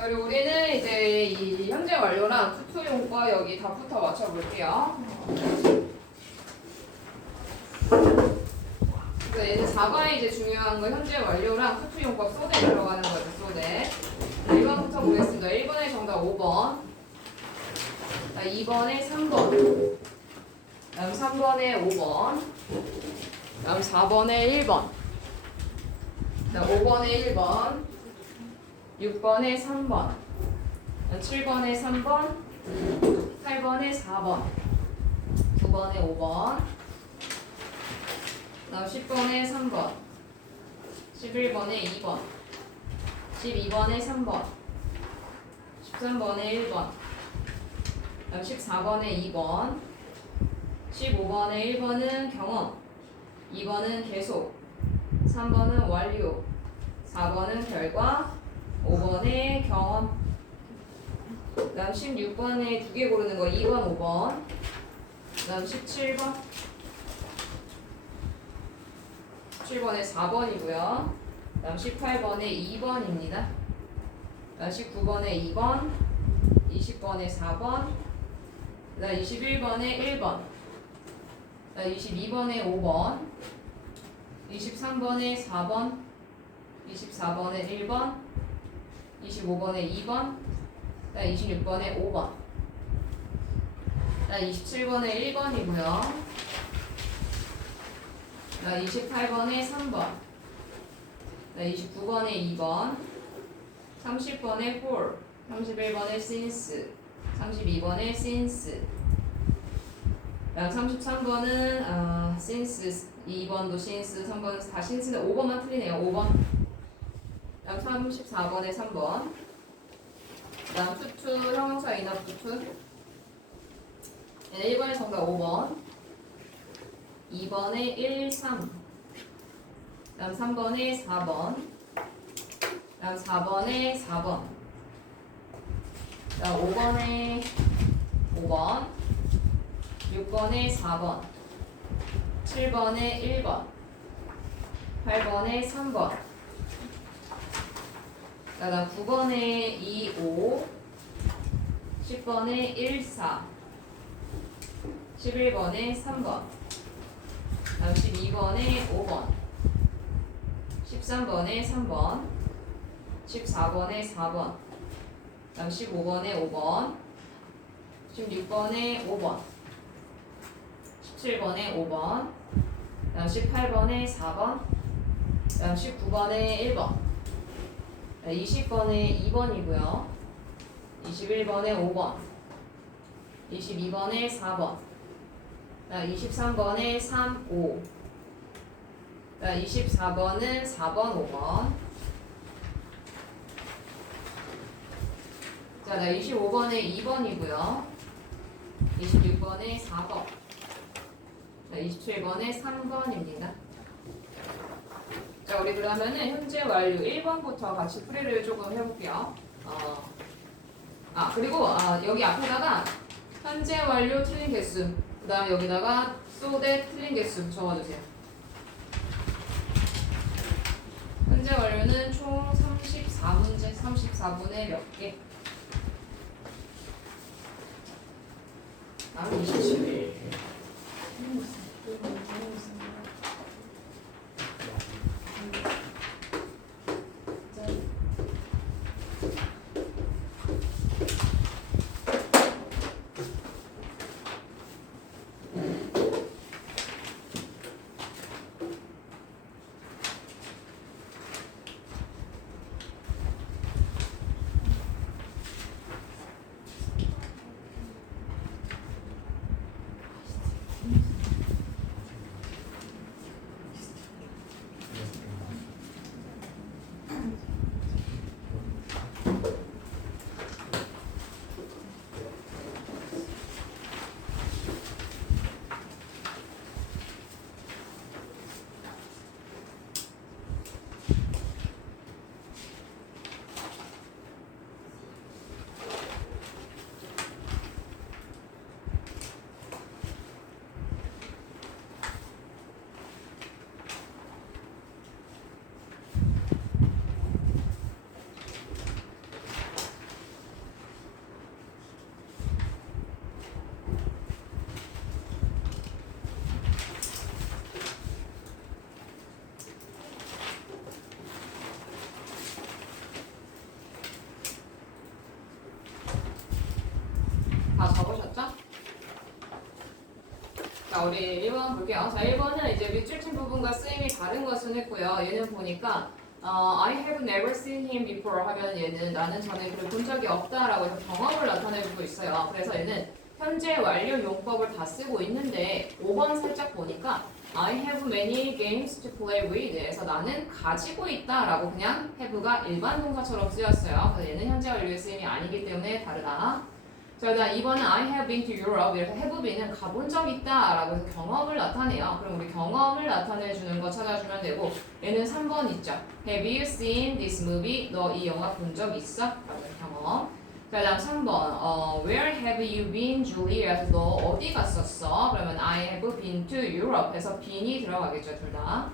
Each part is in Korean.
그리고 우리는 이제 이 현재 완료랑 투투용과 여기 답부터 맞춰볼게요. 그래서 얘는 4번에 이제 중요한 거 현재 완료랑 투투용과 소대 들어가는 거죠. 소대. 1번부터 보겠습니다. 1번의 정답 5번. 2번에 3번. 다음 3번에 5번. 다음 4번에 1번. 다음 5번에 1번. 6번에 3번. 7번에 3번. 8번에 4번. 9번에 5번. 다음 10번에 3번. 11번에 2번. 12번에 3번. 13번에 1번. 다음 14번에 2번. 15번에 1번은 경험. 2번은 계속. 3번은 완료. 4번은 결과. 5번에 경험. 그 다음 16번에 두 개 고르는 거 2번, 5번. 그 다음 17번. 17번에 4번이고요. 그 다음 18번에 2번입니다. 그 다음 19번에 2번. 20번에 4번. 그 다음 21번에 1번. 그 다음 22번에 5번. 23번에 4번. 24번에 1번. 25번에 2번, 26번에 5번, 27번에 1번이고요. 28번에 3번, 29번에 2번, 30번에 for, 31번에 since, 32번에 since, 33번은 since, 2번도 since, 3번은 다 since인데 5번만 틀리네요. 5번. 다음 34번에 3번. 그 다음 투투 형용사 인합 투투. 1번에 정답 5번. 2번에 1, 3. 그 다음 3번에 4번. 그 다음 4번에 4번. 그 다음 5번에 5번. 6번에 4번. 7번에 1번. 8번에 3번. 그 다음 9번에 2, 5. 10번에 1, 4. 11번에 3번. 그 다음 12번에 5번. 13번에 3번. 14번에 4번. 그 다음 15번에 5번. 16번에 5번. 17번에 5번. 그 다음 18번에 4번. 그 다음 19번에 1번. 20번에 2번이고요. 21번에 5번. 22번에 4번. 23번에 3, 5. 24번은 4번, 5번. 자, 25번에 2번이고요. 26번에 4번. 27번에 3번입니다. 자, 우리 그러면은 현재 완료 1번부터 같이 풀이를 조금 해볼게요. 그리고 여기 앞에다가 현재 완료 틀린 개수, 그 다음 여기다가 소대 틀린 개수 적어주세요. 현재 완료는 총 34문제, 34분의 몇 개? 다음 27. 우리 1번 볼게요. 자, 1번은 이제 밑줄 친 부분과 쓰임이 다른 것은 했고요. 얘는 보니까 I have never seen him before 하면 얘는 나는 전에 그를 본 적이 없다라고 해서 경험을 나타내주고 있어요. 그래서 얘는 현재 완료 용법을 다 쓰고 있는데 5번 살짝 보니까 I have many games to play with 그래서 나는 가지고 있다라고 그냥 have가 일반 동사처럼 쓰였어요. 그래서 얘는 현재 완료의 쓰임이 아니기 때문에 다르다. 자, 그다음 2번은 I have been to Europe 이래서 have been은 가본 적 있다라고 해서 경험을 나타내요. 그럼 우리 경험을 나타내주는 거 찾아주면 되고 얘는 3번 있죠. Have you seen this movie? 너 이 영화 본 적 있어? 라는 경험. 자, 그다음 3번 Where have you been, Julie? 그래서 너 어디 갔었어? 그러면 I have been to Europe 해서 been이 들어가겠죠, 둘 다.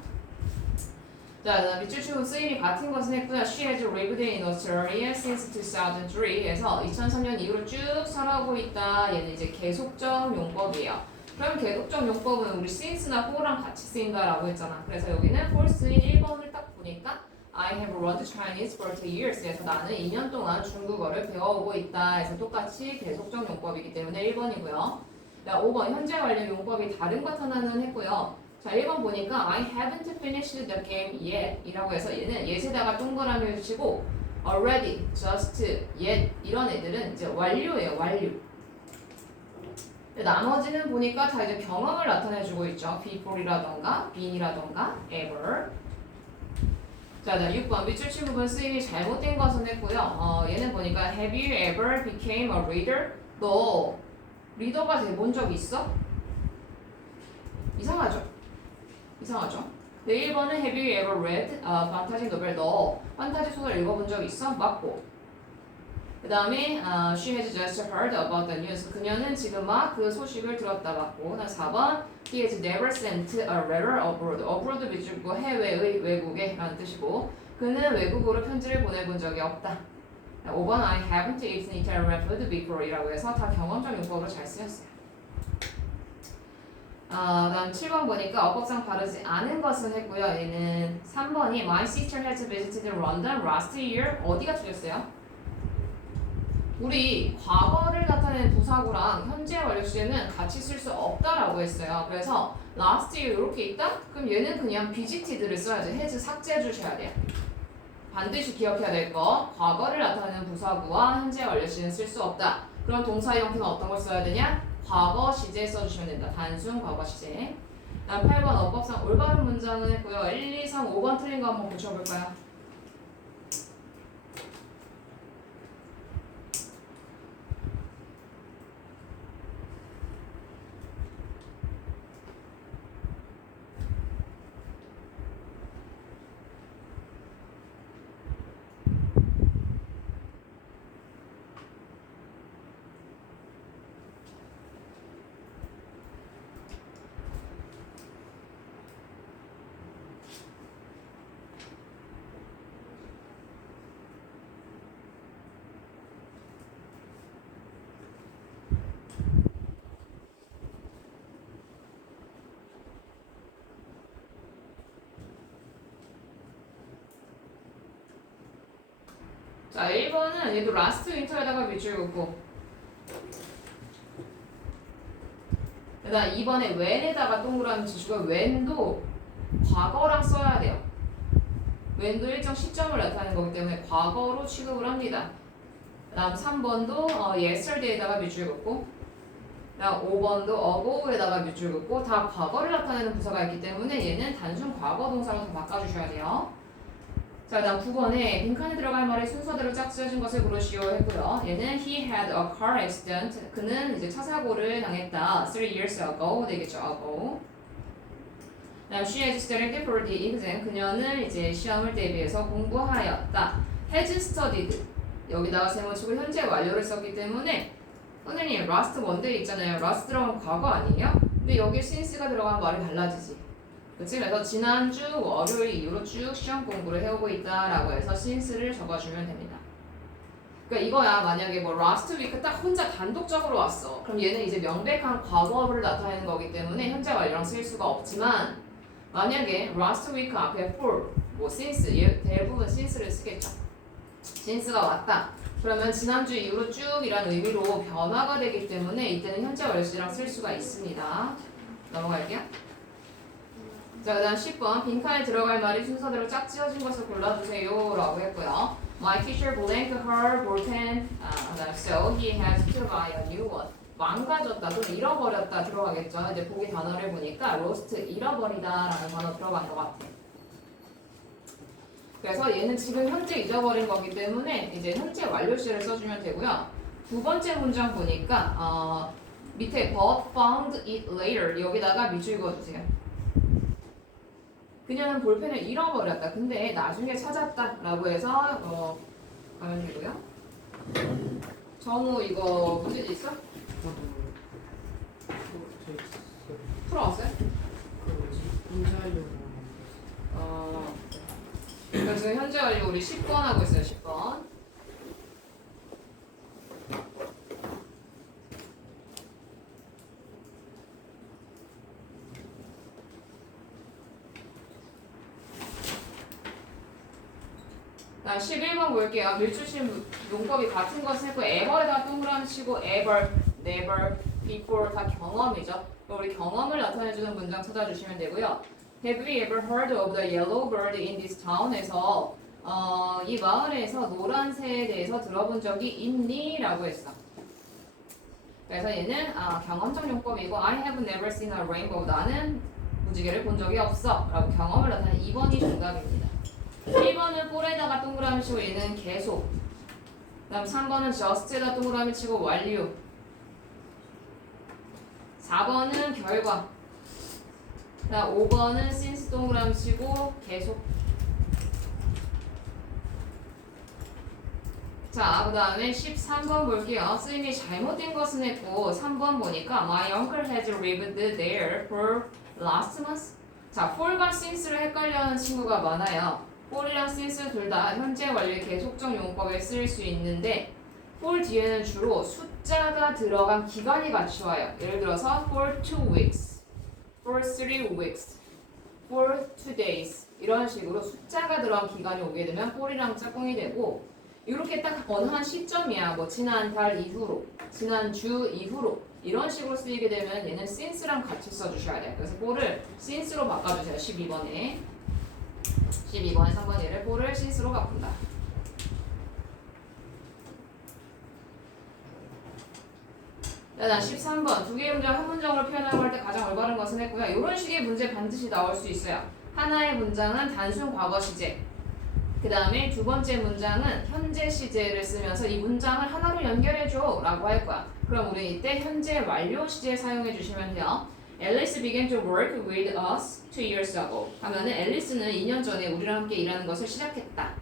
자, 밑줄 치고 쓰임이 같은 것은 했고요. She has lived in Australia since 2003. 에서 2003년 이후로 쭉 살아오고 있다. 얘는 이제 계속적 용법이에요. 그럼 계속적 용법은 우리 since나 for랑 같이 쓰인다라고 했잖아. 그래서 여기는 false인 1번을 딱 보니까 I have learned Chinese for 2 years. 그래서 나는 2년 동안 중국어를 배워오고 있다. 해서 똑같이 계속적 용법이기 때문에 1번이고요. 자, 5번 현재 완료 용법이 다른 것 하나는 했고요. 자, 1번 보니까 I haven't finished the game yet 이라고 해서 얘는 yet에다가 동그라미를 치고 already, just, yet 이런 애들은 이제 완료예요, 완료. 나머지는 보니까 다 이제 경험을 나타내주고 있죠. before이라던가, been이라던가, ever. 자, 6번 밑줄 친 부분 쓰임이 잘못된 것은 했고요. 얘는 보니까 have you ever became a reader? 너 리더가 돼본 적 있어? 이상하죠? 이상하죠? 네, 1번은 Have you ever read 판타지 노벨? 너 판타지 소설 읽어본 적 있어? 맞고. 그 다음에 She has just heard about the news. 그녀는 지금 막 그 소식을 들었다. 맞고. 4번 He has never sent a letter abroad. abroad 밑줄고 해외의 외국에 라는 뜻이고 그는 외국으로 편지를 보내본 적이 없다. 5번 I haven't eaten Italian food before 이라고 해서 다 경험적 용법으로 잘 쓰였어요. 다음 7번 보니까 어법상 바르지 않은 것은 했고요. 얘는 3번이 My sister has visited London last year. 어디가 틀렸어요? 우리 과거를 나타내는 부사구랑 현재 완료 주제는 같이 쓸 수 없다라고 했어요. 그래서 last year 이렇게 있다? 그럼 얘는 그냥 visited를 써야지. has 삭제해 주셔야 돼요. 반드시 기억해야 될 거. 과거를 나타내는 부사구와 현재 완료 주제는 쓸 수 없다. 그럼 동사의 형태는 어떤 걸 써야 되냐? 과거 시제 써주시면 된다. 단순 과거 시제. 다음 8번 어법상 올바른 문장은 했고요. 1, 2, 3, 5번 틀린 거 한번 고쳐볼까요? 자, 1번은 얘도 last winter에다가 밑줄 긋고 그다음 2번에 when에다가 동그라미 치시고 when도 과거랑 써야 돼요. when도 일정 시점을 나타내는 거기 때문에 과거로 취급을 합니다. 그다음 3번도 yesterday에다가 밑줄 긋고 그다음 5번도 ago에다가 밑줄 긋고 다 과거를 나타내는 부사가 있기 때문에 얘는 단순 과거 동사로 다 바꿔주셔야 돼요. 자, 다음 9번에 빈칸에 들어갈 말의 순서대로 짝지어진 것을 고르시오 했고요. 얘는 he had a car accident. 그는 이제 차 사고를 당했다. 3 years ago 되겠죠. ago. 다음 she has studied for the exam. 그녀는 이제 시험을 대비해서 공부하였다. has studied. 여기다가 세모치고 현재 완료를 썼기 때문에 선생님 last Monday 있잖아요. last 들어가면 과거 아니에요? 근데 여기 since가 들어가면 말이 달라지지. 그치? 그래서 지난주 월요일 이후로 쭉 시험 공부를 해오고 있다라고 해서 since를 적어주면 됩니다. 그러니까 이거야 만약에 뭐 last week 딱 혼자 단독적으로 왔어. 그럼 얘는 이제 명백한 과거를 나타내는 거기 때문에 현재 완료랑 쓸 수가 없지만 만약에 last week 앞에 for, 뭐 since, 대부분 since를 쓰겠죠. since가 왔다. 그러면 지난주 이후로 쭉 이란 의미로 변화가 되기 때문에 이때는 현재 완료시제랑 쓸 수가 있습니다. 넘어갈게요. 자, 그 다음 10번. 빈칸에 들어갈 말이 순서대로 짝지어진 것을 골라주세요. 라고 했고요. My teacher blank her broken, so he has to buy a new one. 망가졌다 또는 잃어버렸다 들어가겠죠. 이제 보기 단어를 보니까 lost, 잃어버리다 라는 단어 들어간 것 같아요. 그래서 얘는 지금 현재 잊어버린 거기 때문에 이제 현재 완료시를 써주면 되고요. 두 번째 문장 보니까 밑에 but found it later 여기다가 밑줄 그어주세요. 그녀는 볼펜을 잃어버렸다. 근데 나중에 찾았다 라고 해서 가면 되고요. 정우 이거 문제지 있어? 풀어왔어요? 그래서 현재 완료 우리 10번 하고 있어요. 10번. 자, 11번 볼게요. 밀주심 용법이 같은 것을 했고 ever에다 동그라미 치고 ever, never, before 다 경험이죠. 우리 경험을 나타내주는 문장 찾아주시면 되고요. Have you ever heard of the yellow bird in this town에서 이 마을에서 노란 새에 대해서 들어본 적이 있니? 라고 했어. 그래서 얘는 경험적 용법이고 I have never seen a rainbow. 나는 무지개를 본 적이 없어. 라고 경험을 나타내는 2번이 정답입니다. 1번은 for에다가 동그라미 치고 얘는 계속. 그 다음 3번은 just에다 동그라미 치고 완료. 4번은 결과. 그 다음 5번은 since 동그라미 치고 계속. 자, 그 다음에 13번 볼게요. 쓰임이 잘못된 것은 했고 3번 보니까 My uncle has lived there for last month. 자, for과 since를 헷갈려하는 친구가 많아요. for이랑 since 둘 다 현재 완료의 계속적 용법에 쓰일 수 있는데 for 뒤에는 주로 숫자가 들어간 기간이 같이 와요. 예를 들어서 for 2 weeks, for 3 weeks, for 2 days 이런 식으로 숫자가 들어간 기간이 오게 되면 for이랑 짝꿍이 되고 이렇게 딱 어느 한 시점이야. 뭐 지난 달 이후로, 지난 주 이후로 이런 식으로 쓰이게 되면 얘는 since랑 같이 써주셔야 돼요. 그래서 for를 since로 바꿔주세요. 12번에 3번 얘를 for를 since로 바꾼다. 자, 13번 두 개의 문장 한 문장으로 표현하고 할 때 가장 올바른 것은 했고요. 이런 식의 문제 반드시 나올 수 있어요. 하나의 문장은 단순 과거 시제, 그 다음에 두 번째 문장은 현재 시제를 쓰면서 이 문장을 하나로 연결해줘 라고 할 거야. 그럼 우리 이때 현재 완료 시제 사용해 주시면 돼요. Alice began to work with us 2 years ago 하면은 앨리스는 2년 전에 우리랑 함께 일하는 것을 시작했다.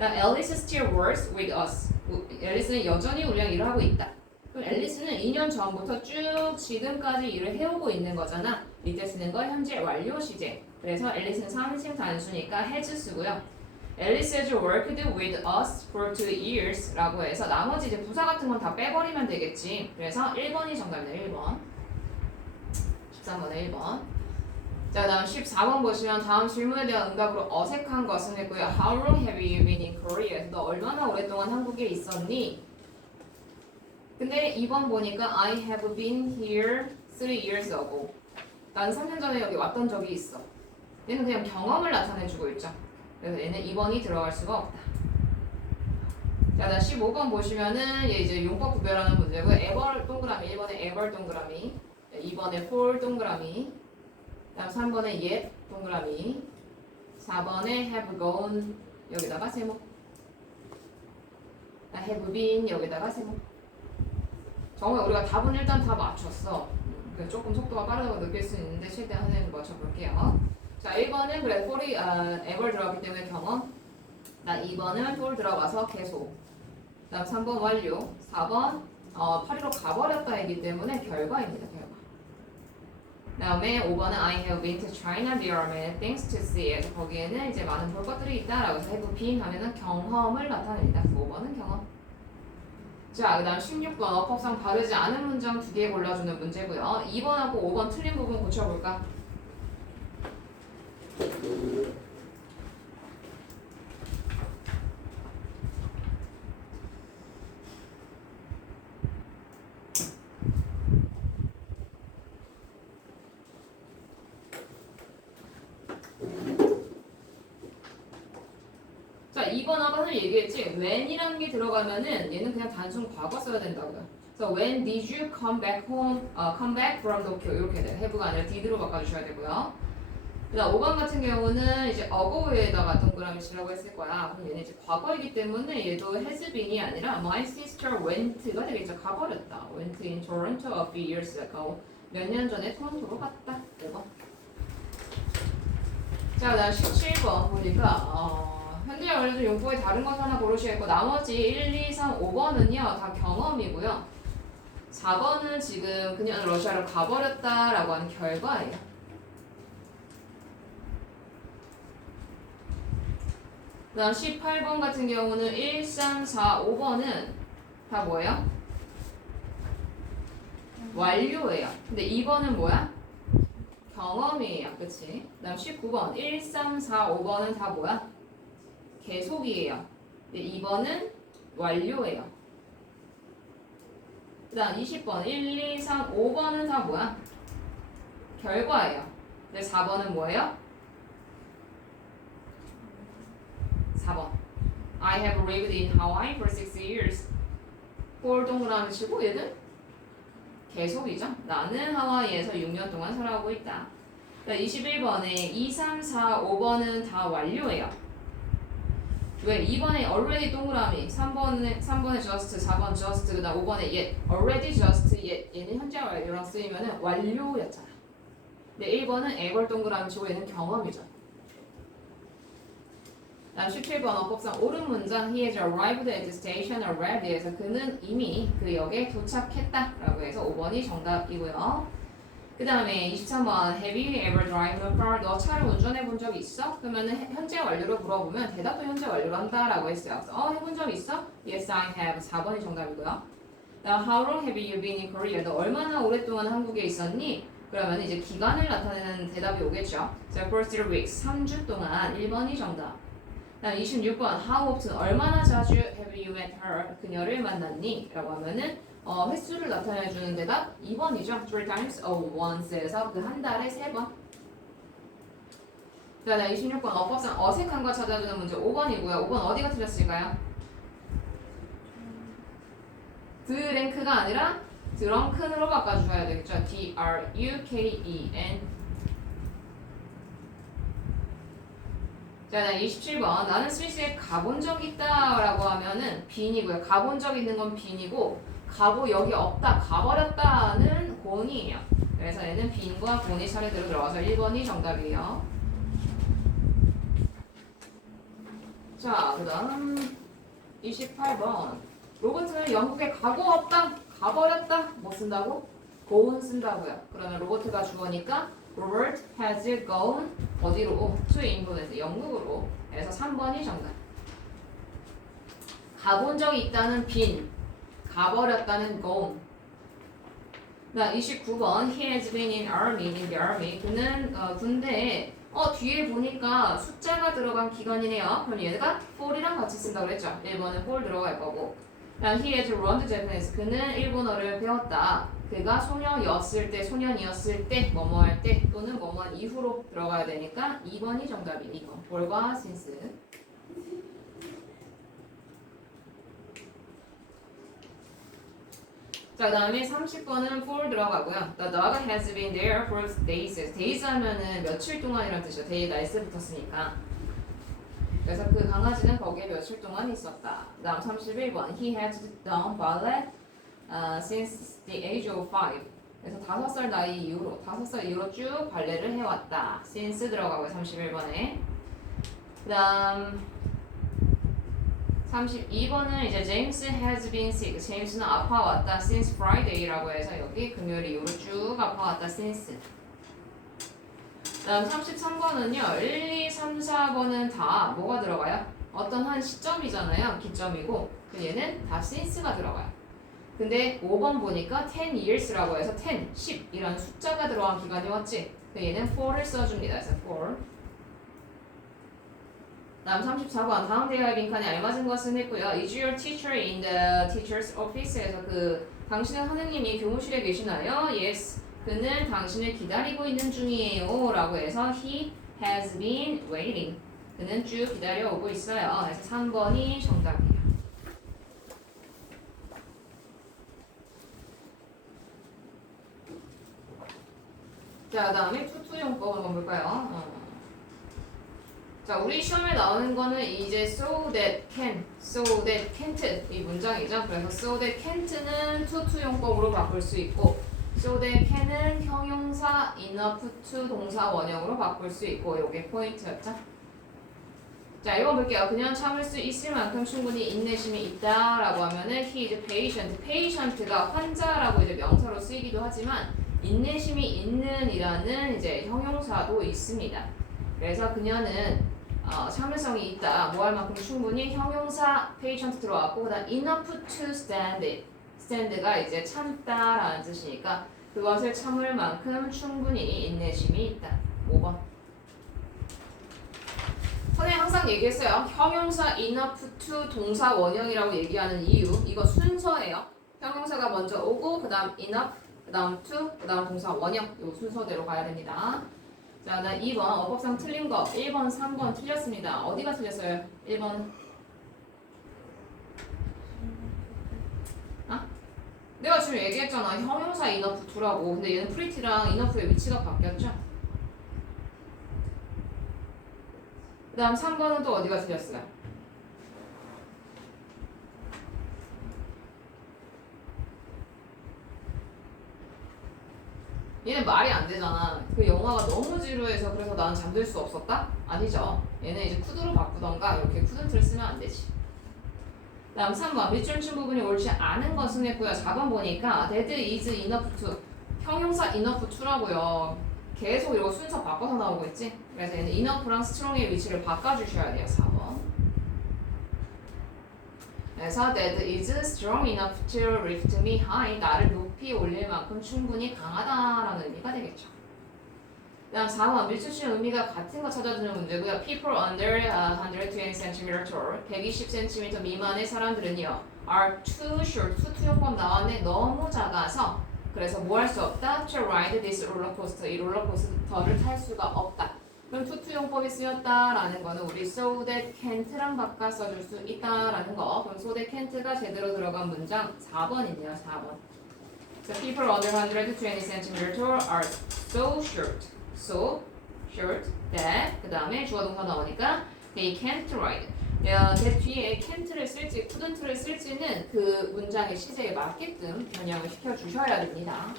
Alice still works with us. 앨리스는 여전히 우리랑 일을 하고 있다. 그럼 앨리스는 2년 전부터 쭉 지금까지 일을 해오고 있는 거잖아. 이때 쓰는 거 현재 완료 시제. 그래서 앨리스는 상식 단수니까 has 쓰고요. Alice has worked with us for 2 years 라고 해서 나머지 이제 부사 같은 건 다 빼버리면 되겠지. 그래서 1번이 정답입니다. 1번. 13번에 1번. 자, 다음 14번 보시면 다음 질문에 대한 응답으로 어색한 것은 했고요. How long have you been in Korea? 너 얼마나 오랫동안 한국에 있었니? 근데 2번 보니까 I have been here 3 years ago. 난 3년 전에 여기 왔던 적이 있어. 얘는 그냥 경험을 나타내주고 있죠. 그래서 얘는 2번이 들어갈 수가 없다. 자, 다음 15번 보시면은 얘 이제 용법 구별하는 문제고 ever 동그라미 1번에 ever 동그라미 2번에 for 동그라미 다음 3번에 yet 동그라미 4번에 have gone 여기다가 세모 have been 여기다가 세모 정말 우리가 답은 일단 다 맞췄어. 조금 속도가 빠르다고 느낄 수 있는데 최대한 맞춰볼게요. 자, 1번은 그래 for이 ever 들어갔기 때문에 경험. 2번은 for 들어가서 계속. 다음 3번 완료. 4번 파리로 가버렸다이기 때문에 결과입니다. 결과. 다음에 5번은 I have been to China. There are many things to see. 그래서 거기에는 이제 많은 볼 것들이 있다라고 해서 have been 하면은 경험을 나타냅니다. 5번은 경험. 자, 그 다음 16번 어법상 바르지 않은 문장 2개 골라주는 문제고요. 2번하고 5번 틀린 부분 고쳐볼까? 얘기했지. when이라는 게 들어가면은 얘는 그냥 단순 과거 써야 된다고요. 그래서 when did you come back home, come back from Tokyo 이렇게 돼요. have가 아니라 did로 바꿔주셔야 되고요. 그다음 5번 같은 경우는 이제 ago에다가 동그라미 치라고 했을 거야. 그럼 얘는 이제 과거이기 때문에 얘도 has been이 아니라 my sister went가 되겠죠. 가버렸다. went in Toronto a few years ago. 몇 년 전에 토론토로 갔다. 5번. 자, 그다음 17번 보니까 현재 완료도 용법에 다른 것 하나 고르시겠고 나머지 1, 2, 3, 5번은요 다 경험이고요. 4번은 지금 그녀는 러시아로 가버렸다라고 하는 결과예요. 그다음 18번 같은 경우는 1, 3, 4, 5번은 다 뭐예요? 완료예요. 근데 2번은 뭐야? 경험이에요. 그치? 그다음 19번 1, 3, 4, 5번은 다 뭐야? 계속이에요. 근데 2번은 완료예요. 그다음 20번 1, 2, 3, 5번은 다 뭐야? 결과예요. 근데 4번은 뭐예요? 4번 I have lived in Hawaii for 6 years. 꼴 동그라미 치고 얘는 계속이죠. 나는 하와이에서 6년 동안 살아오고 있다. 21번에 2, 3, 4, 5번은 다 완료예요. 왜? 2번에 already 동그라미, 3번에 just, 4번 just, 그 다음 5번에 yet, already just, yet 얘는 현재 완료랑 쓰이면 완료였잖아. 근데 1번은 ever 동그라미 치고 얘는 경험이죠. 다음 17번 어법상 옳은 문장 He has arrived at the station already에서 그는 이미 그 역에 도착했다 라고 해서 5번이 정답이고요. 그 다음에 23번 Have you ever driven a car? 너 차를 운전해 본 적 있어? 그러면 현재 완료로 물어보면 대답도 현재 완료로 한다 라고 했어요. 그래서 해본 적 있어? Yes, I have. 4번이 정답이고요. 다음 How long have you been in Korea? 너 얼마나 오랫동안 한국에 있었니? 그러면 이제 기간을 나타내는 대답이 오겠죠. So for 3 weeks, 3주 동안 1번이 정답. 다음 26번 How often 얼마나 자주 have you met her? 그녀를 만났니? 라고 하면은 횟수를 나타내주는 대답 2번이죠. 3 times once에서 그 한 달에 3번. 자, 26번 어법상 어색한 거 찾아주는 문제 5번이고요. 5번 어디가 틀렸을까요? 드랭크가 아니라 드렁큰으로 바꿔주셔야 되겠죠. D-R-U-K-E-N. 자, 27번 나는 스위스에 가본 적 있다 라고 하면은 빈이고요. 가본 적 있는 건 빈이고 가보 여기 없다 가버렸다는 곤이에요. 그래서 얘는 빈과 곤이 차례대로 들어가서 1번이 정답이에요. 자, 그 다음 28번 로버트는 영국에 가고 없다 가버렸다 뭐 쓴다고? gone 쓴다고요. 그러면 로버트가 주어니까 Robert has gone 어디로? to England 영국으로. 그래서 3번이 정답. 가본 적이 있다는 빈, 가버렸다는 gone. 나 29번 He has been in the army. 그는 군대에 뒤에 보니까 숫자가 들어간 기간이네요. 그럼 얘가 for이랑 같이 쓴다고 그랬죠. 1번은 for 들어갈 거고. He has learned Japanese. 그는 일본어를 배웠다. 그가 소년이었을 때, 뭐뭐 할 때 또는 뭐뭐 한 이후로 들어가야 되니까 2번이 정답이니 for과 since. 자, 그 다음에 30번은 for 들어가고요. The dog has been there for days. days 하면은 며칠 동안이라는 뜻이죠. day가 s 붙었으니까. 그래서 그 강아지는 거기에 며칠 동안 있었다. 그 다음 31번 He has done ballet since the age of 5. 그래서 5살 나이 이후로 5살 이후로 쭉 발레를 해왔다. since 들어가고요. 31번에. 그 다음 32번은 이제 James has been sick. 제임스는 아파왔다. since Friday라고 해서 여기 금요일 이후로 쭉 아파왔다. since. 다음 33번은요. 1, 2, 3, 4번은 다 뭐가 들어가요? 어떤 한 시점이잖아요. 기점이고 얘는 다 since가 들어가요. 근데 5번 보니까 10 years라고 해서 10 이라는 숫자가 들어간 기간이 왔지. 얘는 for를 써줍니다. 그래서 for. 다음 34번 다음 대화의 빈칸에 알맞은 것은 했고요. Is your teacher in the teacher's office에서 당신은 선생님이 교무실에 계시나요? Yes. 그는 당신을 기다리고 있는 중이에요 라고 해서 He has been waiting. 그는 쭉 기다려오고 있어요. 그래서 3번이 정답이에요. 자, 그 다음에 투투용법 한번 볼까요? 자, 우리 시험에 나오는 거는 이제 so that can, so that can't 이 문장이죠. 그래서 so that can't는 투투용법으로 바꿀 수 있고 so that can은 형용사 enough to 동사 원형으로 바꿀 수 있고 요게 포인트였죠. 자, 1번 볼게요. 그냥 참을 수 있을 만큼 충분히 인내심이 있다라고 하면은 he is patient. patient가 환자라고 이제 명사로 쓰이기도 하지만 인내심이 있는 이라는 이제 형용사도 있습니다. 그래서 그녀는 참을성이 있다. 뭐 할 만큼 충분히 형용사 patient 들어왔고 그다음 enough to stand it. stand가 이제 참다라는 뜻이니까 그것을 참을 만큼 충분히 인내심이 있다. 5번. 선생님 항상 얘기했어요. 형용사 enough to 동사 원형이라고 얘기하는 이유 이거 순서예요. 형용사가 먼저 오고 그 다음 enough 그 다음 to 그 다음 동사 원형 이 순서대로 가야 됩니다. 자, 나 2번 어법상 틀린 거 1번 3번 틀렸습니다. 어디가 틀렸어요? 1번 내가 지금 얘기했잖아. 형용사 enough to라고. 근데 얘는 pretty랑 enough의 위치가 바뀌었죠? 그 다음 3번은 또 어디가 틀렸어요? 얘는 말이 안 되잖아. 그 영화가 너무 지루해서 그래서 나는 잠들 수 없었다? 아니죠. 얘는 이제 could로 바꾸던가 이렇게 couldn't를 쓰면 안 되지. 다음 3번 밑줄친 부분이 옳지 않은 것은 했고요. 4번 보니까 that is enough to 형용사 enough to라고요. 계속 이거 순서 바꿔서 나오고 있지? 그래서 얘는 enough랑 strong의 위치를 바꿔주셔야 돼요. 4번. 그래서 that is strong enough to lift me high. 나를 높이 올릴 만큼 충분히 강하다라는 의미가 되겠죠. 다음 4번 밀주치의 의미가 같은 거 찾아주는 문제고요. People under 120cm tall, 120cm 미만의 사람들은요 are too short, 투투용법 나왔네. 너무 작아서 그래서 뭐 할 수 없다? To ride this roller coaster, 이 롤러코스터를 탈 수가 없다. 그럼 투투용법이 쓰였다라는 거는 우리 so that can't랑 바꿔 써줄 수 있다라는 거. 그럼 so that can't가 제대로 들어간 문장 4번이네요. 4번. So people under 120cm tall are so short. So short that 그 다음에 주어 동사 나오니까 they can't ride. that 뒤에 can't를 쓸지 couldn't를 쓸지는 그 문장의 시제에 맞게끔 변형을 시켜주셔야 됩니다.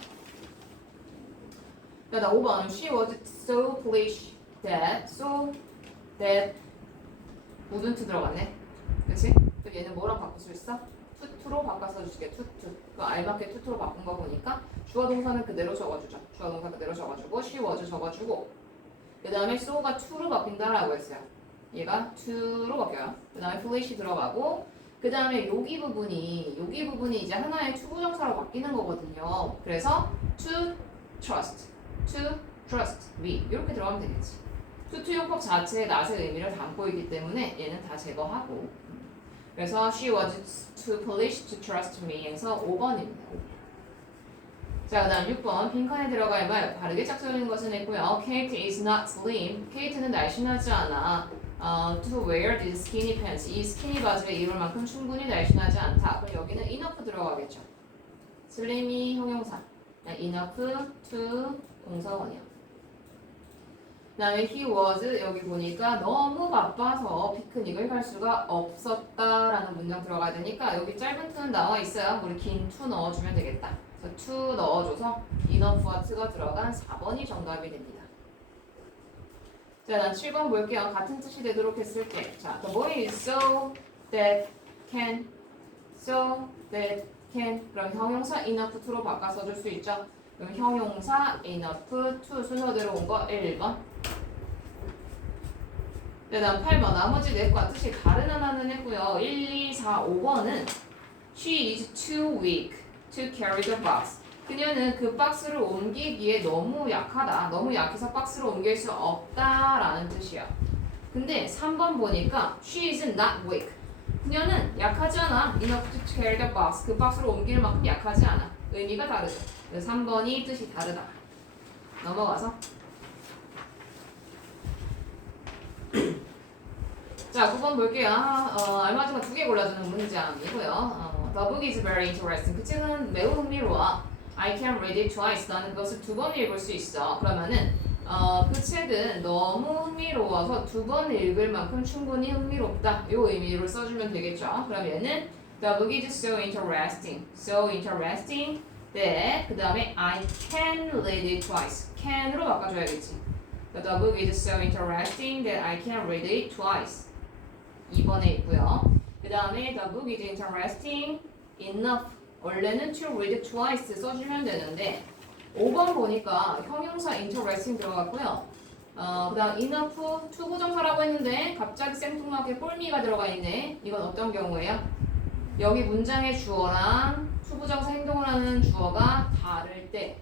자, 나 5번 She was so pleased that so that wouldn't 들어갔네. 그치? 그럼 얘는 뭐랑 바꿀 수 있어? 투투로 바꿔 써줄게. 투투. 그 알맞게 투투로 바꾼 거 보니까 주어 동사는 그대로 적어주죠. 주어 동사 그대로 적어주고 she was 적어주고 그 다음에 so가 to로 바뀐다라고 했어요. 얘가 to로 바뀌어요. 그 다음에 please 들어가고 그 다음에 여기 부분이 이제 하나의 투부정사로 바뀌는 거거든요. 그래서 to trust me 이렇게 들어가면 되겠지. 투투용법 자체에 not의 의미를 담고 있기 때문에 얘는 다 제거하고 그래서 she was too foolish to trust me 해서 5번입니다. 자, 그 다음 6번 빈칸에 들어갈 말 바르게 짝서는 것은 했고요. Kate is not slim. 케이트는 날씬하지 않아. To wear these skinny pants. 이 스키니 바지를 입을 만큼 충분히 날씬하지 않다. 그럼 여기는 enough 들어가겠죠. slim이 형용사. enough to 동사원이야. 그 다음에 he was 여기 보니까 너무 바빠서 피크닉을 갈 수가 없었다라는 문장 들어가야 되니까 여기 짧은 to는 나와 있어요. 우리 긴 to 넣어주면 되겠다. 그래서 to 넣어줘서 enough와 to가 들어간 4번이 정답이 됩니다. 자, 난 7번 볼게요. 같은 뜻이 되도록 했을게. 자, the boy is so that can 그럼 형용사 enough to로 바꿔 써줄 수 있죠. 그럼 형용사 enough to 순서대로 온 거 1번. 네, 다음 8번 나머지 4과 뜻이 다른 하나는 했고요. 1, 2, 4, 5번은 She is too weak to carry the box. 그녀는 그 박스를 옮기기에 너무 약하다. 너무 약해서 박스를 옮길 수 없다라는 뜻이야. 근데 3번 보니까 She is not weak. 그녀는 약하지 않아. Enough to carry the box. 그 박스를 옮길 만큼 약하지 않아. 의미가 다르죠. 그래서 3번이 뜻이 다르다. 넘어가서 자, 9번 볼게요. 알맞은 거 2개 골라주는 문장이고요. The book is very interesting. 그 책은 매우 흥미로워. I can read it twice. 나는 그것을 2번 읽을 수 있어. 그러면은 그 책은 너무 흥미로워서 2번 읽을 만큼 충분히 흥미롭다. 이 의미를 써주면 되겠죠. 그럼 얘는 The book is so interesting. So interesting that 그 다음에 I can read it twice. can으로 바꿔줘야겠지. The book is so interesting that I can read it twice. 2번에 있고요. 그 다음에 the book is interesting enough. 원래는 to read twice 써주면 되는데 5번 보니까 형용사 interesting 들어갔고요. 그 다음 enough 투부정사라고 했는데 갑자기 생뚱맞게 꼴미가 들어가 있네. 이건 어떤 경우예요? 여기 문장의 주어랑 투부정사 행동을 하는 주어가 다를 때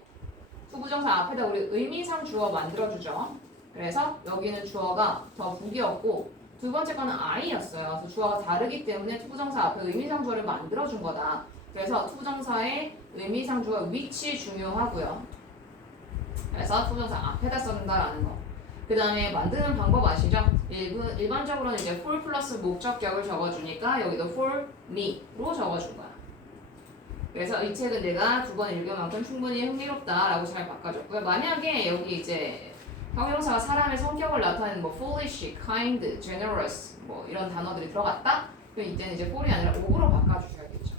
투부정사 앞에다 우리 의미상 주어 만들어주죠. 그래서 여기는 주어가 더 북이었고 두 번째 거는 I였어요. 그래서 주어가 다르기 때문에 투부정사 앞에 의미상 주어를 만들어준 거다. 그래서 투부정사의 의미상 주어 위치 중요하고요. 그래서 투부정사 앞에다 쓴다라는 거. 그 다음에 만드는 방법 아시죠? 일반적으로는 이제 for 플러스 목적격을 적어주니까 여기도 for me로 적어준 거야. 그래서 이 책은 내가 2번 읽을 만큼 충분히 흥미롭다라고 잘 바꿔줬고요. 만약에 여기 이제 형용사가 사람의 성격을 나타내는 뭐 foolish, kind, generous 뭐 이런 단어들이 들어갔다? 그럼 이때는 이제 for이 아니라 of로 바꿔주셔야겠죠.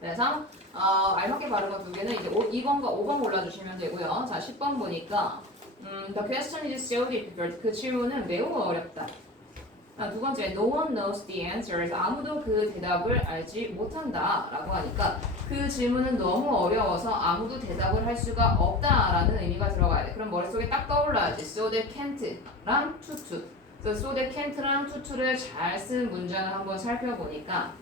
그래서 알맞게 바른 거 2개는 이제 2번과 5번 골라주시면 되고요. 자 10번 보니까 The question is so difficult. 그 질문은 매우 어렵다. 두 번째, no one knows the answers. 아무도 그 대답을 알지 못한다 라고 하니까 그 질문은 너무 어려워서 아무도 대답을 할 수가 없다라는 의미가 들어가야 돼. 그럼 머릿속에 딱 떠올라야지. So they can't랑 to. 그래서 so they can't랑 to를 잘 쓴 문장을 한번 살펴보니까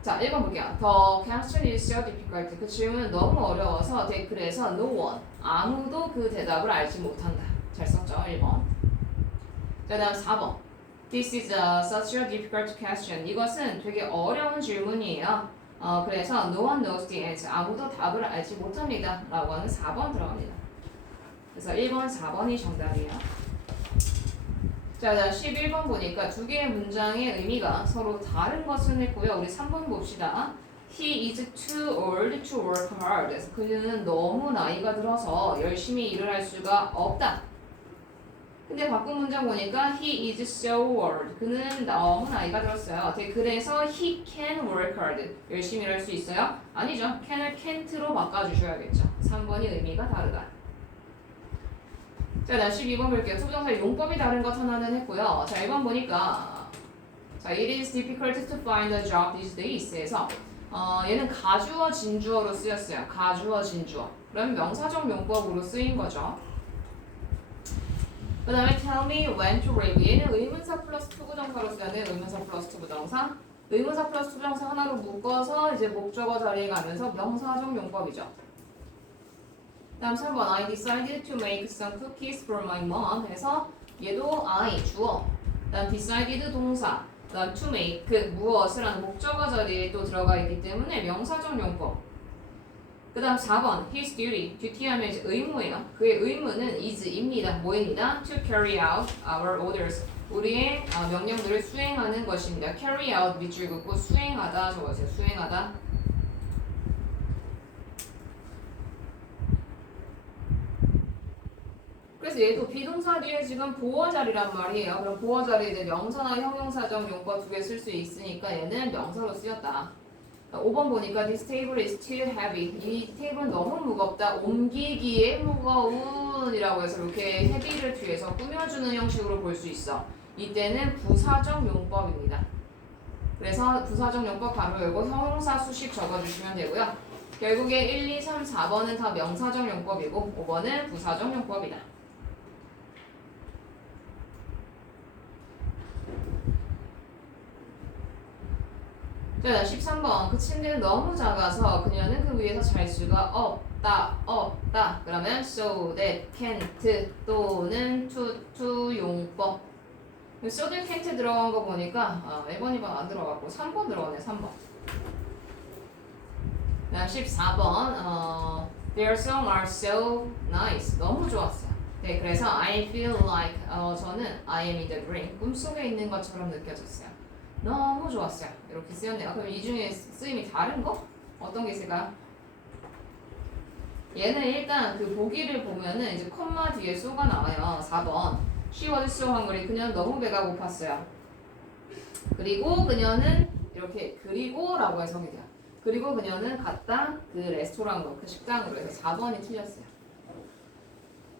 자, 1번 볼게요. The question is so difficult. 그 질문은 너무 어려워서 그래서 no one. 아무도 그 대답을 알지 못한다. 잘 썼죠, 1번. 그 다음 4번. This is such a difficult question. 이것은 되게 어려운 질문이에요. 그래서 no one knows the answer. 아무도 답을 알지 못합니다. 라고 하는 4번 들어갑니다. 그래서 1번, 4번이 정답이에요. 자, 11번 보니까 2개의 문장의 의미가 서로 다른 것을 했고요. 우리 3번 봅시다. He is too old to work hard. 그래서 그는 너무 나이가 들어서 열심히 일을 할 수가 없다. 근데 바꾼 문장 보니까 he is so old. 그는 너무 나이가 들었어요. 그래서 he can work hard. 열심히 일할 수 있어요? 아니죠. can을 can't로 바꿔주셔야겠죠. 3번이 의미가 다르다. 자, 12번 볼게요. 투부정사의 용법이 다른 것 하나는 했고요. 자, 1번 보니까 자, it is difficult to find a job these days 에서 얘는 가주어 진주어로 쓰였어요. 가주어 진주어. 그러면 명사적 용법으로 쓰인 거죠. 그 다음에 tell me when to leave. 얘는 의문사 플러스 투부정사로 써야 돼. 의문사 플러스 투부정사. 의문사 플러스 투부정사 하나로 묶어서 이제 목적어 자리에 가면서 명사적 용법이죠. 다음 3번 I decided to make some cookies for my mom 해서 얘도 I 주어 다음 decided 동사 다음 to make 무엇을 하는 목적어 자리에 또 들어가 있기 때문에 명사적 용법. 그 다음 4번 his duty duty 하면 이제 의무예요. 그의 의무는 is입니다. 뭐입니다? to carry out our orders 우리의 명령들을 수행하는 것입니다. carry out 밑줄 긋고 수행하다 적어주세요. 수행하다. 그래서 얘도 비동사 뒤에 지금 보어 자리란 말이에요. 그럼 보어 자리에 이제 명사나 형용사적 용법 2개 쓸 수 있으니까 얘는 명사로 쓰였다. 5번 보니까 this table is too heavy. 이 테이블은 너무 무겁다. 옮기기에 무거운이라고 해서 이렇게 heavy를 뒤에서 꾸며주는 형식으로 볼 수 있어. 이때는 부사적 용법입니다. 그래서 부사적 용법 가로 열고 형용사 수식 적어주시면 되고요. 결국에 1, 2, 3, 4번은 다 명사적 용법이고 5번은 부사적 용법이다. 자, 13번. 그 침대는 너무 작아서 그녀는 그 위에서 잘 수가 없다. 그러면 so that can't 또는 to 용법. so that can't 들어간 거 보니까 1번, 2번 안 들어갔고 3번 들어가네. 3번. 자, 14번. Their song are so nice. 너무 좋았어요. 네, 그래서 I feel like 저는 I am in the dream 꿈속에 있는 것처럼 느껴졌어요. 너무 좋았어요. 이렇게 쓰였네요. 그럼 이 중에 쓰임이 다른 거? 어떤 게 있을까요? 얘는 일단 그 보기를 보면은 이제 콤마 뒤에 so가 나와요. 4번. She was so hungry. 그녀는 너무 배가 고팠어요. 그리고 그녀는 이렇게 그리고라고 해서 성이 돼요. 그리고 그녀는 갔다 그 레스토랑으로 그 식당으로 해서 4번이 틀렸어요.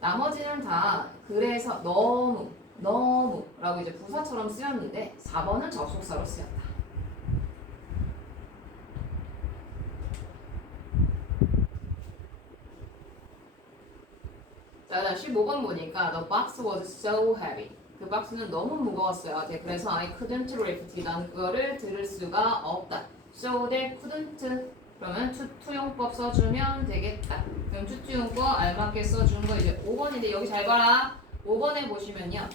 나머지는 다 그래서 너무라고 이제 부사처럼 쓰였는데 4번은 접속사로 쓰였다. 자, 다음 15번 보니까 The box was so heavy. 그 박스는 너무 무거웠어요. 네, 그래서 I couldn't lift it. 난 그거를 들을 수가 없다. So they couldn't. 그러면 투용법 써주면 되겠다. 그럼 투용법 알맞게 써준 거 이제 5번인데 여기 잘 봐라. 5번에 보시면요.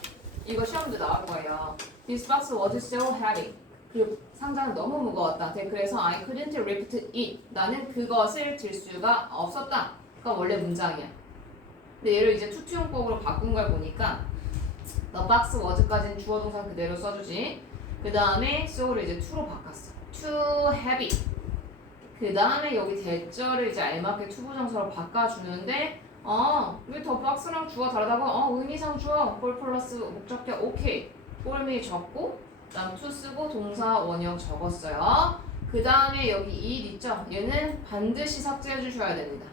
이거 시험도 나올 거예요. This box was so heavy. 그 상자는 너무 무거웠다. 네, 그래서 I couldn't lift it. 나는 그것을 들 수가 없었다. 그가 원래 문장이야. 근데 얘를 이제 투투용법으로 바꾼 걸 보니까 The box was까지는 주어 동사 그대로 써주지. 그 다음에 so를 이제 to로 바꿨어. Too heavy. 그 다음에 여기 대절을 이제 알맞게 투부정사로 바꿔주는데 왜 더 박스랑 주어 다르다고? 의미상 주어 볼 플러스 목적격 오케이 폴미 적고 그 다음 to 쓰고 동사 원형 적었어요. 그 다음에 여기 it 있죠? 얘는 반드시 삭제해 주셔야 됩니다.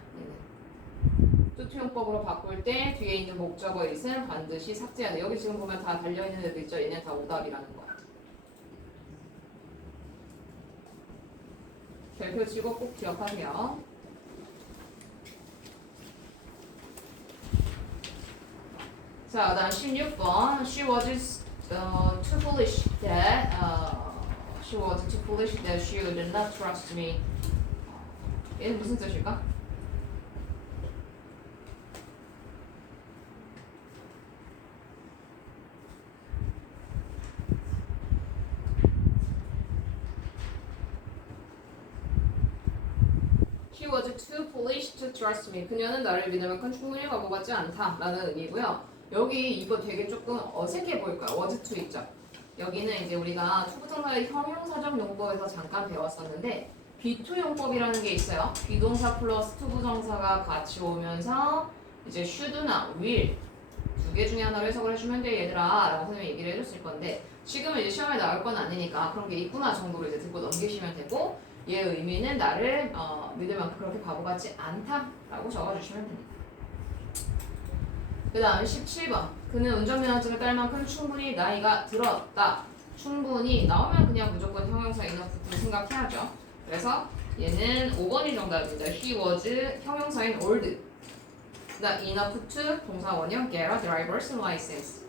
투투용법으로 바꿀 때 뒤에 있는 목적어 it은 반드시 삭제해야 돼. 여기 지금 보면 다 달려있는 애들 있죠? 얘는 다 오답이라는 거야. 별표 치고 꼭 기억하세요. 자, 그다음 16번. She was too foolish that she was too foolish that she would not trust me. 얘는 무슨 뜻일까? She was too foolish to trust me. 그녀는 나를 믿을 만큼 충분히 바보 같지 않다라는 의미고요. 여기 이거 되게 조금 어색해 보일 거야. was to 있죠. 여기는 이제 우리가 투부정사의 형용사적 용법에서 잠깐 배웠었는데 비투용법이라는 게 있어요. 비동사 플러스 투부정사가 같이 오면서 이제 should나 will 두 개 중에 하나로 해석을 해주면 돼 얘들아 라고 선생님이 얘기를 해줬을 건데 지금은 이제 시험에 나올 건 아니니까 그런 게 있구나 정도로 이제 듣고 넘기시면 되고 얘 의미는 나를 믿을 만큼 그렇게 바보 같지 않다라고 적어주시면 됩니다. 그 다음 17번. 그는 운전면허증을 딸 만큼 충분히 나이가 들었다. 충분히 나오면 그냥 무조건 형용사 enough 생각해야죠. 그래서 얘는 5번이 정답입니다. He was 형용사인 old. 그다음 enough to 동사 원형 get a driver's license.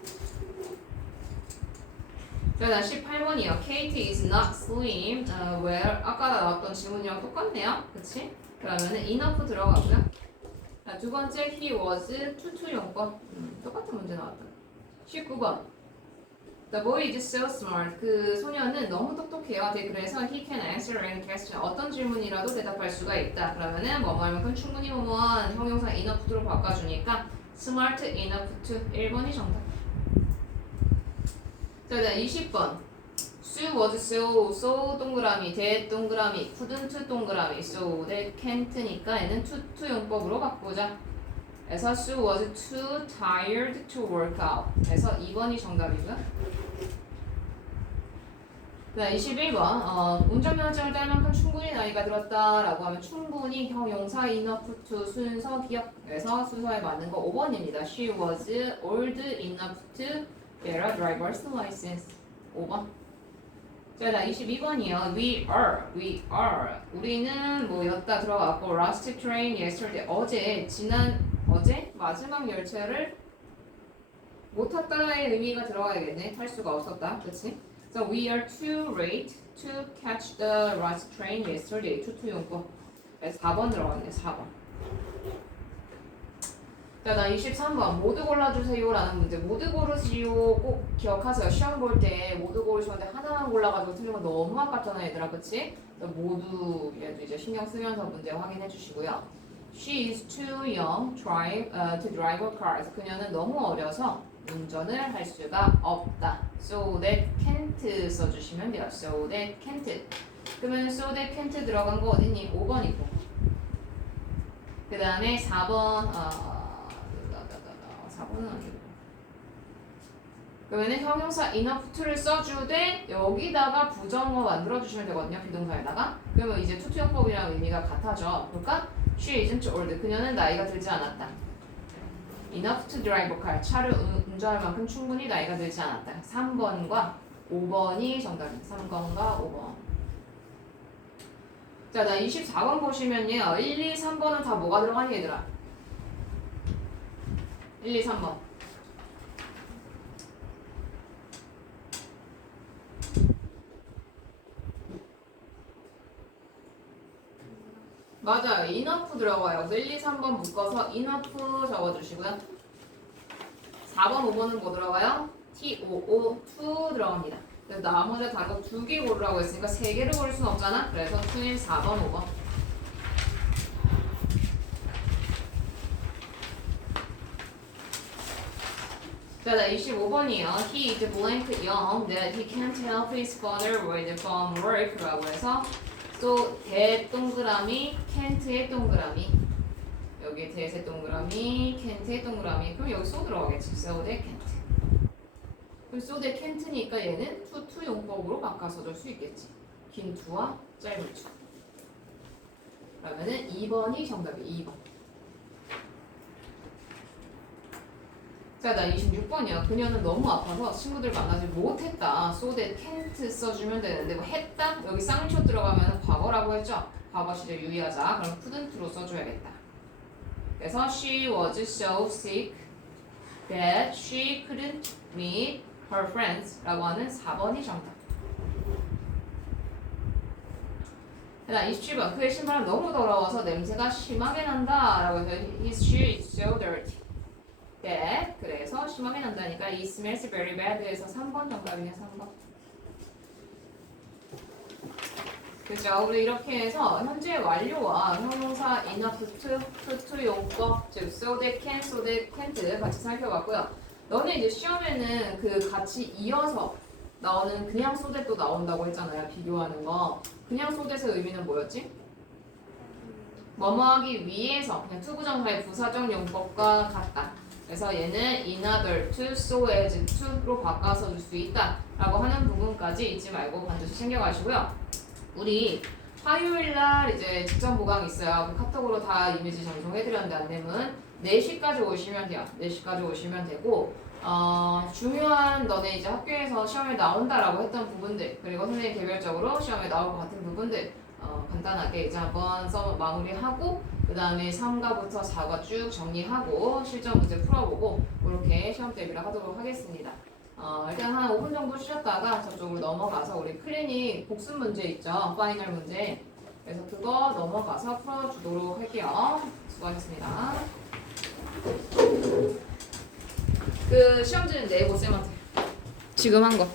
자, 18번이요. Kate is not slim. where 아까 나왔던 질문이랑 똑같네요. 그치? 그러면은 enough 들어가고요. 자, 두 번째 he was 투투용법. 똑같은 문제 나왔다. 19번. The boy is so smart. 그 소녀는 너무 똑똑해요. 네, 그래서 he can answer any question. 어떤 질문이라도 대답할 수가 있다. 그러면은 뭐뭐만큼 충분히 뭐뭐한 형용사 enough로 바꿔주니까 smart enough to 1번이 정답. 자, 20번. Sue was so 동그라미 that 동그라미 couldn't 동그라미 so that can't니까 얘는 to 용법으로 바꾸자. 그래서 Sue was too tired to work out. 그래서 2번이 정답이고요. 네, 21번. 운전면허증을 딸 만큼 충분히 나이가 들었다라고 하면 충분히 형용사 enough to 순서 기억. 그래서 순서에 맞는 거 5번입니다. She was old enough to get a driver's license. 5번. 자, 22번이요. We are. 우리는 뭐였다 들어갔고 last train yesterday. 어제 마지막 열차를 못 탔다의 의미가 들어가야겠네. 탈 수가 없었다. 그치? So we are too late to catch the last train yesterday. 투투용법. 4번 들어갔네. 4번. 자, 23번. 모두 골라주세요 라는 문제. 모두 고르시오 꼭 기억하세요. 시험 볼 때 모두 고르시는데 하나만 골라가지고 틀리면 너무 아깝잖아 얘들아. 그치? 모두 이제 신경 쓰면서 문제 확인해 주시고요. She is too young to drive a car. 그녀는 너무 어려서 운전을 할 수가 없다. So that can't 써주시면 돼요. So that can't. 그러면 so that can't 들어간 거 어디니? 5번이고. 그 다음에 4번 4번은 아니고. 그러면 형용사 enough to를 써주되 여기다가 부정어 만들어주시면 되거든요. 비동사에다가. 그러면 이제 투투용법이랑 의미가 같아져. 볼까? She isn't old. 그녀는 나이가 들지 않았다. Enough to drive a car. 차를 운전할 만큼 충분히 나이가 들지 않았다. 3번과 5번이 정답입니다. 3번과 5번. 자, 나 24번 보시면요. 1, 2, 3번은 다 뭐가 들어가니 얘들아? 1, 2, 3번. 맞아요. enough 들어가요. 그래서 1, 2, 3번 묶어서 enough 적어주시고요. 4번, 5번은 뭐 들어가요? TOO, to 들어갑니다. 그래서 나머지 단어 2개 고르라고 했으니까 3개를 고를 수는 없잖아. 그래서 2인 4번, 5번. 자, 나 25번이요. He is blank young that he can't help his father with farm work라고 해서 또 대 동그라미, can't의 동그라미. 여기 대세 동그라미, can't의 동그라미. 그럼 여기 so 들어가겠지. so that can't. 그럼 so that can't니까 얘는 to 용법으로 바꿔서 줄 수 있겠지. 긴 to와 짧은 to. 그러면은 2번이 정답이 2번. 자, 나 26번이야. 그녀는 너무 아파서 친구들 만나지 못했다. so that can't 써주면 되는데 뭐 했다? 여기 쌍초 들어가면 과거라고 했죠? 과거 시제 유의하자. 그럼 couldn't로 써줘야겠다. 그래서 she was so sick that she couldn't meet her friends 라고 하는 4번이 정답. 자, 27번. 그의 신발은 너무 더러워서 냄새가 심하게 난다 라고 해서 his shoe is so dirty. 그래서 심하게 난다니까 it smells very bad에서 3번 정답이냐 3번. 그죠? 우리 이렇게 해서 현재 완료와 형용사 enough to 용법 즉 so that can, so that can't 같이 살펴봤고요. 너네 이제 시험에는 그 같이 이어서 나오는 그냥 so that도 나온다고 했잖아요. 비교하는 거. 그냥 so that의 의미는 뭐였지? 뭐뭐하기 위해서 그냥 투부정사의 부사적 용법과 같다. 그래서 얘는 in order to, so as to로 바꿔서 줄 수 있다 라고 하는 부분까지 잊지 말고 반드시 챙겨가시고요. 우리 화요일날 이제 직전 보강 있어요. 그 카톡으로 다 이미지 전송해드렸는데 안내문 4시까지 오시면 돼요. 4시까지 오시면 되고 중요한 너네 이제 학교에서 시험에 나온다라고 했던 부분들 그리고 선생님 개별적으로 시험에 나올 것 같은 부분들 간단하게 이제 한번 마무리하고 그 다음에 3과부터 4과 쭉 정리하고 실전 문제 풀어보고 그렇게 시험 대비를 하도록 하겠습니다. 일단 한 5분 정도 쉬었다가 저쪽으로 넘어가서 우리 클리닉 복습 문제 있죠? 파이널 문제. 그래서 그거 넘어가서 풀어주도록 할게요. 수고하셨습니다. 그 시험지는 내고 쌤한테 지금 한 거.